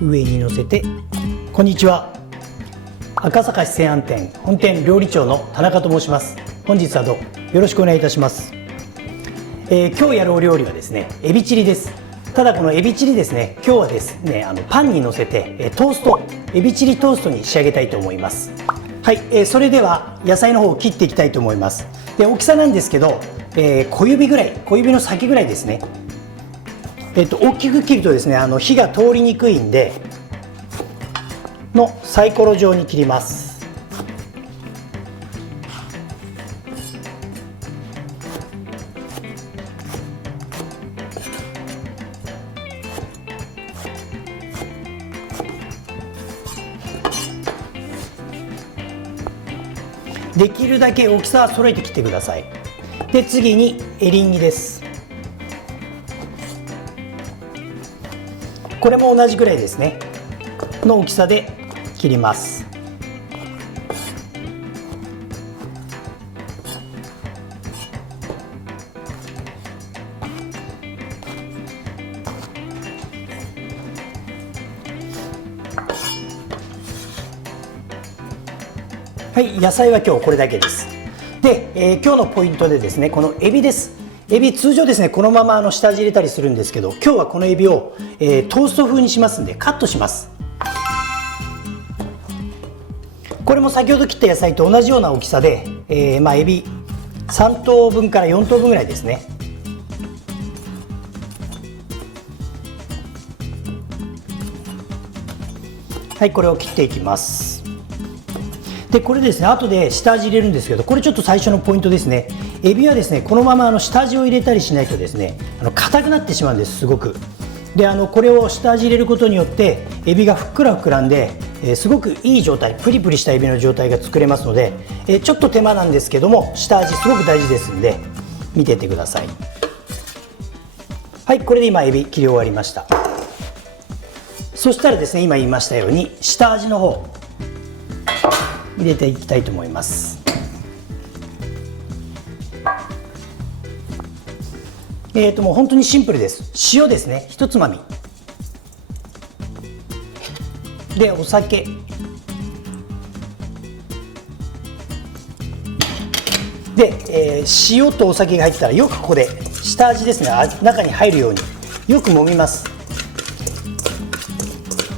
上に乗せて。こんにちは。赤坂四川飯店本店料理長の田中と申します。本日はどうもよろしくお願いいたします。今日やるお料理はですね、エビチリです。ただこのエビチリですね、今日はですねパンに乗せてトースト、エビチリトーストに仕上げたいと思います。はい、それでは野菜の方を切っていきたいと思います。で、大きさなんですけど、小指ぐらい、小指の先ぐらいですね。大きく切るとですね、火が通りにくいんでのサイコロ状に切ります。できるだけ大きさは揃えて切ってください。で、次にエリンギです。これも同じぐらいですねの大きさで切ります。はい、野菜は今日これだけです。で、今日のポイントでですね、このエビです。エビ通常ですね、このまま下味入れたりするんですけど、今日はこのエビを、トースト風にしますんでカットします。これも先ほど切った野菜と同じような大きさで、エビ3等分から4等分ぐらいですね。はい、これを切っていきます。で、これですね、後で下味入れるんですけど、これちょっと最初のポイントですね。エビはですね、このまま下味を入れたりしないとですね、硬くなってしまうんです、すごく。で、これを下味入れることによってエビがふっくら膨らんで、すごくいい状態、プリプリしたエビの状態が作れますので、ちょっと手間なんですけども下味すごく大事ですんで見ててください。はい、これで今エビ切り終わりました。そしたらですね、今言いましたように下味の方入れていきたいと思います。もう本当にシンプルです。塩ですね、1つまみで、お酒で、塩とお酒が入ったらよくここで下味ですね、中に入るようによく揉みます。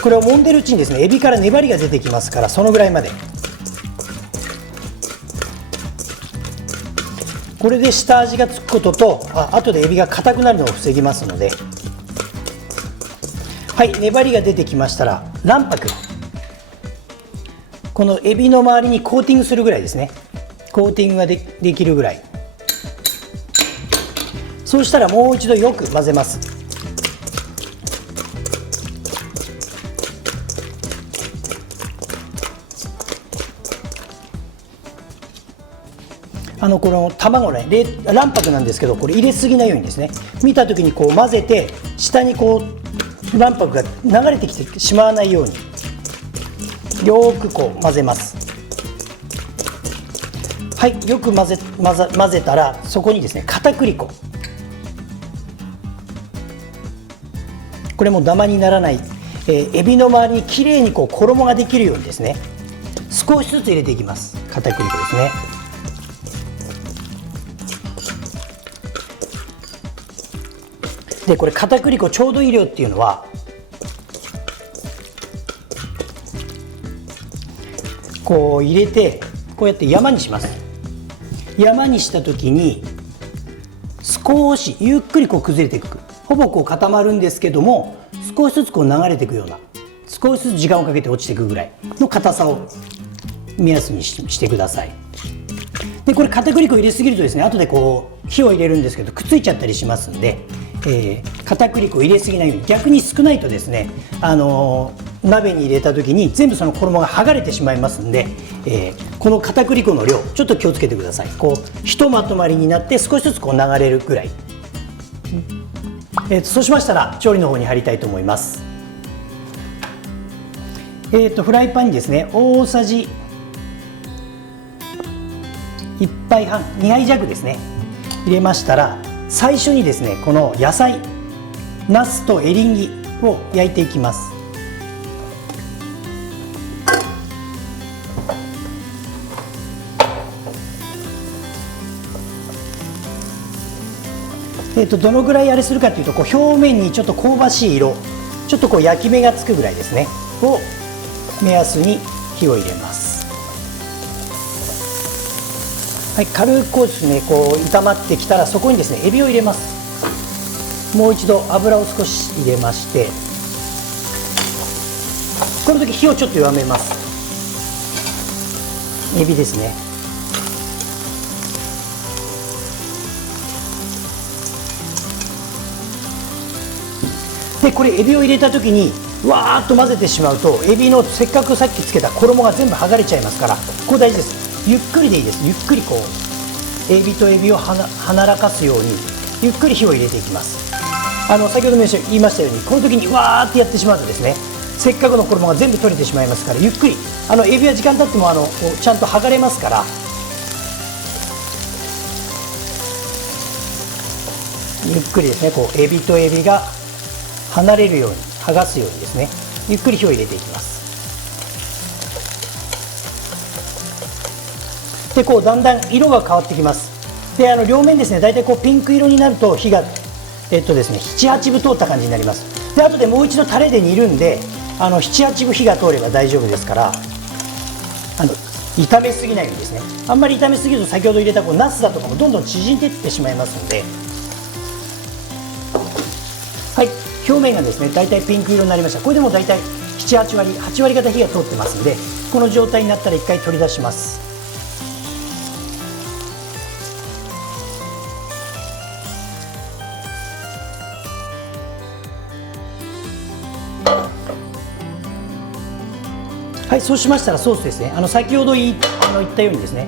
これを揉んでるうちにですね、エビから粘りが出てきますから、そのぐらいまで。これで下味がつくことと、後でエビが硬くなるのを防ぎますので。はい、粘りが出てきましたら卵白、このエビの周りにコーティングするぐらいですね。コーティングができるぐらい。そうしたらもう一度よく混ぜます。この卵ね、卵白なんですけど、これ入れすぎないようにですね、見た時にこう混ぜて下にこう卵白が流れてきてしまわないようによくこう混ぜます。はい、よく混ぜたら、そこにですね片栗粉、これもダマにならない、エビの周りにきれいにこう衣ができるようにですね、少しずつ入れていきます。片栗粉ですね。で、これ片栗粉ちょうどいい量っていうのは、こう入れてこうやって山にします。山にした時に少しゆっくりこう崩れていく、ほぼこう固まるんですけども、少しずつこう流れていくような、少しずつ時間をかけて落ちていくぐらいの硬さを目安にしてください。で、これ片栗粉入れすぎるとですね、後でこう火を入れるんですけどくっついちゃったりしますんで、片栗粉入れすぎないように、逆に少ないとですね、鍋に入れた時に全部その衣が剥がれてしまいますんで、この片栗粉の量ちょっと気をつけてください。こうひとまとまりになって少しずつこう流れるくらい。そうしましたら調理の方に入りたいと思います。フライパンにですね、大さじ1杯半、2杯弱ですね、入れましたら、最初にですねこの野菜、ナスとエリンギを焼いていきます。どのぐらいあれするかというと、こう表面にちょっと香ばしい色、ちょっとこう焼き目がつくぐらいですねを目安に火を入れます。はい、軽くこうですね、こう炒まってきたら、そこにですねエビを入れます。もう一度油を少し入れまして、この時火をちょっと弱めます。エビですね。でこれエビを入れた時にわーっと混ぜてしまうと、エビのせっかくさっきつけた衣が全部剥がれちゃいますから、ここ大事です。ゆっくりでいいです。ゆっくりこうエビとエビをはならかすようにゆっくり火を入れていきます。先ほども言いましたように、この時にわーってやってしまうとですね、せっかくの衣が全部取れてしまいますから、ゆっくりエビは時間経ってもちゃんと剥がれますから、ゆっくりですね、こうエビとエビが離れるように、剥がすようにですね、ゆっくり火を入れていきます。でこうだんだん色が変わってきます。で両面ですね、だいたいこうピンク色になると火がですね、7、8分通った感じになります。で後でもう一度タレで煮るんで、7、8分火が通れば大丈夫ですから、炒めすぎないようにですね。あんまり炒めすぎると、先ほど入れたこうナスだとかもどんどん縮んでいってしまいますので、はい、表面がですねだいたいピンク色になりました。これでもだいたい7、8割、8割方火が通ってますので、この状態になったら一回取り出します。はい、そうしましたらソースですね。先ほど言ったようにですね、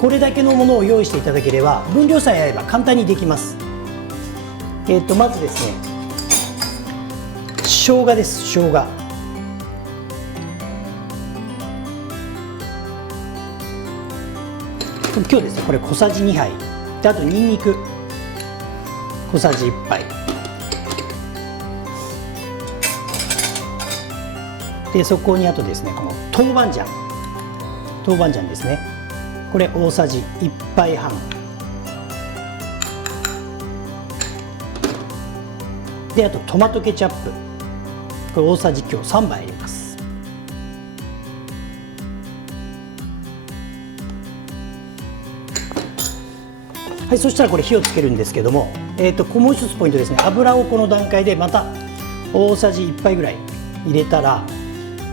これだけのものを用意していただければ、分量さえあれば簡単にできます。まずですね、生姜です。生姜、今日ですね、これ小さじ2杯で、あとにんにく小さじ1杯で、そこにあとですね、この豆板醤ですね、これ大さじ1杯半で、あとトマトケチャップ、これ大さじ今日3杯入れます。はい、そしたらこれ火をつけるんですけども、もう一つポイントですね。油をこの段階でまた大さじ1杯ぐらい入れたら、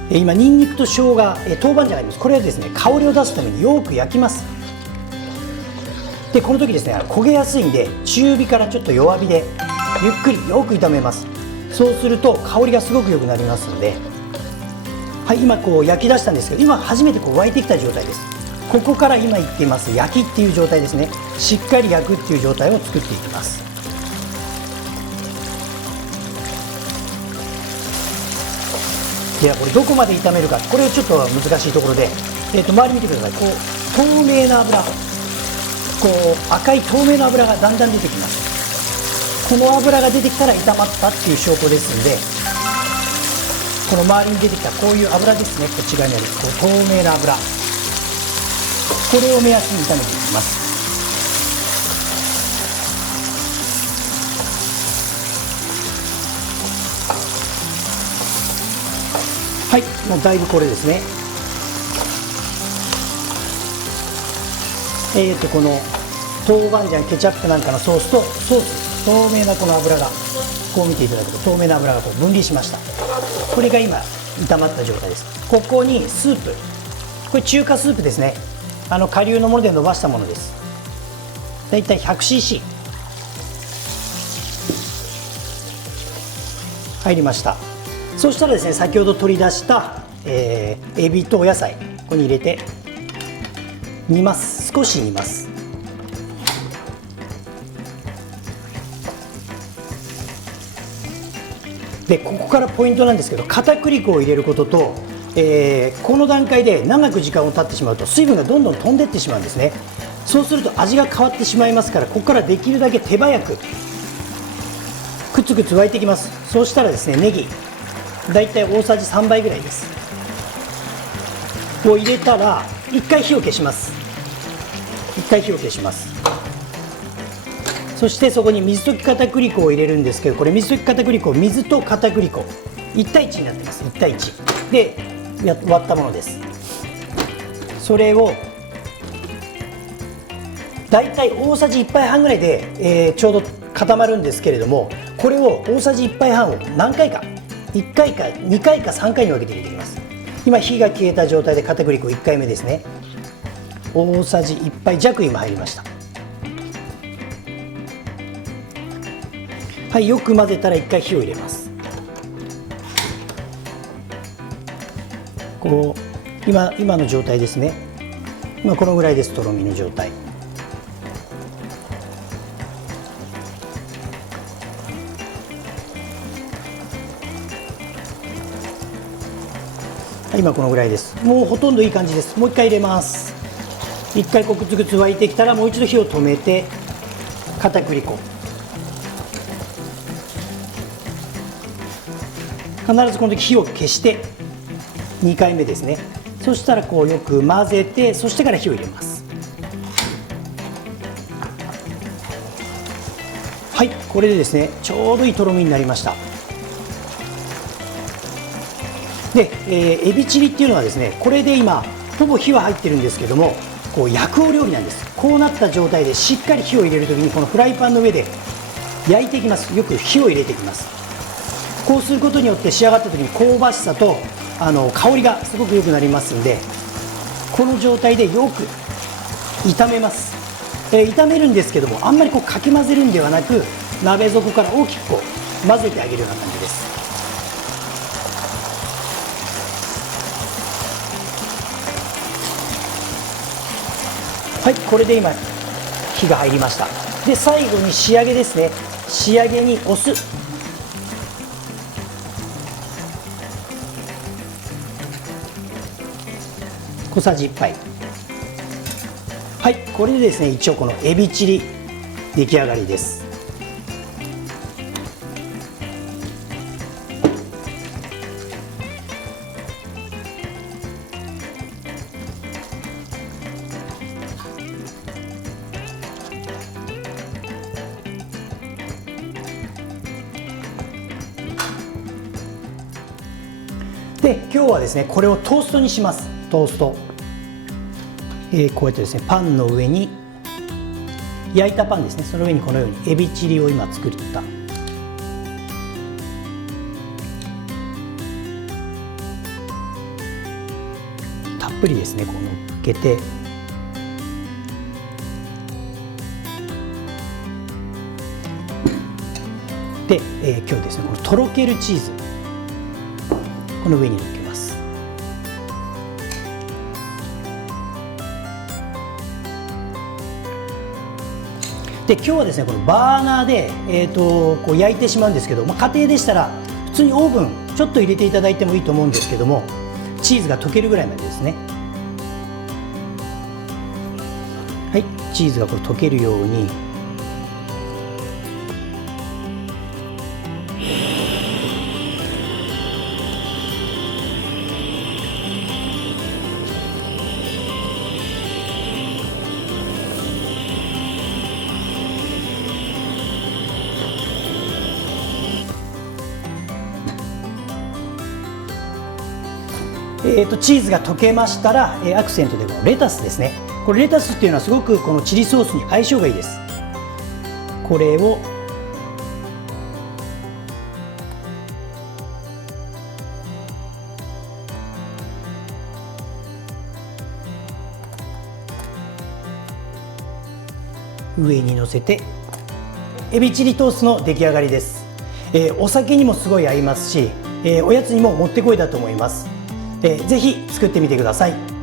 今にんにくと生姜、豆板醤があります。これはですね、香りを出すためによく焼きます。でこの時ですね、焦げやすいんで、中火からちょっと弱火でゆっくりよく炒めます。そうすると香りがすごく良くなりますので、はい、今こう焼き出したんですけど、今初めてこう沸いてきた状態です。ここから今言っています焼きっていう状態ですね。しっかり焼くっていう状態を作っていきます。ではこれどこまで炒めるか、これちょっと難しいところで、周り見てください。こう透明な油、こう赤い透明な油がだんだん出てきます。この油が出てきたら炒まったっていう証拠ですので、この周りに出てきたこういう油ですね、こっち側にあるこう透明な油、これを目安に炒めていきます。はい、もうだいぶこれですね。この豆板醤、ケチャップなんかのソースと透明なこの油が、こう見ていただくと透明な油がこう分離しました。これが今炒まった状態です。ここにスープ、これ中華スープですね。顆粒のもので伸ばしたものです。だいたい 100cc 入りました。そしたらですね、先ほど取り出した、エビとお野菜、ここに入れて煮ます。少し煮ます。でここからポイントなんですけど、片栗粉を入れることと、この段階で長く時間を経ってしまうと水分がどんどん飛んでいってしまうんですね。そうすると味が変わってしまいますから、ここからできるだけ手早くくつくつ沸いてきます。そうしたらですね、ネギだいたい大さじ3杯ぐらいですを入れたら、1回火を消します。1回火を消します。そしてそこに水溶き片栗粉を入れるんですけど、これ水溶き片栗粉、水と片栗粉1対1になってます。1対1で割ったものです。それをだいたい大さじ1杯半ぐらいで、ちょうど固まるんですけれども、これを大さじ1杯半を何回か、1回か2回か3回に分けて入れていきます。今火が消えた状態で片栗粉1回目ですね。大さじ1杯弱今入りました。はい、よく混ぜたら1回火を入れます。こう今の状態ですね。今このぐらいです。とろみの状態。今このぐらいです。もうほとんどいい感じです。もう一回入れます。一回こうグツグツ沸いてきたらもう一度火を止めて片栗粉、必ずこの時火を消して2回目ですね。そしたらこうよく混ぜて、そしてから火を入れます。はい、これでですねちょうどいいとろみになりました。で、エビチリっていうのはですね、これで今ほぼ火は入ってるんですけども、こう焼くお料理なんです。こうなった状態でしっかり火を入れるときにこのフライパンの上で焼いていきます。よく火を入れていきます。こうすることによって仕上がった時に香ばしさと香りがすごく良くなりますんで、この状態でよく炒めます。炒めるんですけども、あんまりこうかき混ぜるんではなく、鍋底から大きくこう混ぜてあげるような感じです。はい、これで今火が入りました。で、最後に仕上げですね。仕上げにお酢、小さじ1杯。はい、これでですね一応このエビチリ出来上がりです。で、今日はですねこれをトーストにします。トースト、こうやってですねパンの上に焼いたパンですね、その上にこのようにエビチリを今作ったたっぷりですねこう乗っけて、で、今日ですねこのとろけるチーズこの上に乗っけます。で、今日はですねこのバーナーで、こう焼いてしまうんですけど、家庭でしたら普通にオーブンちょっと入れていただいてもいいと思うんですけども、チーズが溶けるぐらいまでですね。はい、チーズがこれ溶けるようにチーズが溶けましたら、アクセントでこのレタスですね。これレタスっていうのはすごくこのチリソースに相性がいいです。これを上にのせて、エビチリトーストの出来上がりです。お酒にもすごい合いますし、おやつにももってこいだと思います。ぜひ作ってみてください。